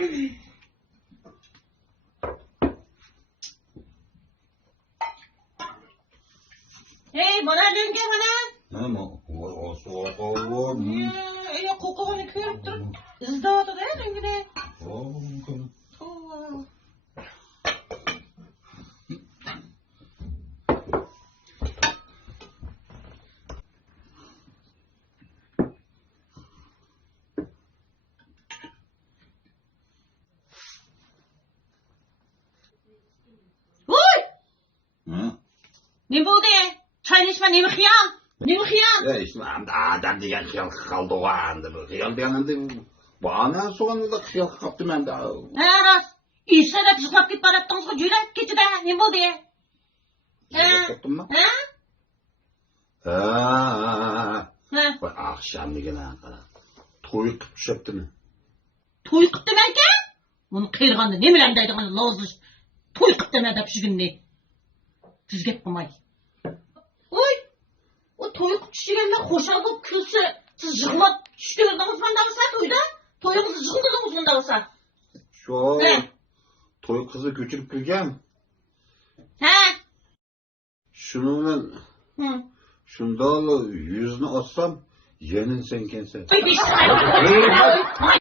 Hey, bana dönge bana. Ama o soğuk olur. Kokuğunu körüp durup ızdavatı da döngüde. Ne oldu ya? Çayını içme, ne mi hıyam? Ne mi hıyam? Ya işte adam degan xiyol qoldi endi bu xiyol degan endi bana so'g'anda xiyol qolibdi menda. Ha, rost. Uysa da pishqab ketib boryaptыңыз ғой, jo'nab ketdi-da. Ne bo'ldi ya? Qopdimmi? Ha? Ha. Voy oqshomligini qara. To'y qilib tushibdimi? To'y qilibdimi ekan? Buni qiyirganda ne bilan deydigan lozish. To'y qilibdimi deb shugimni. Siz gap qilmay. Oy! O to'y qilib tushganda xo'shal bo'lib kulsa, siz yig'lab tushdirdingiz bunda bo'lsa to'yda? To'yingizni yig'ildingiz bunda bo'lsa. Shu to'y qizni ko'chirib kelgan. Ha? Shuning bilan shundoq yuzni otsam, yenin sen kelsa. Oy,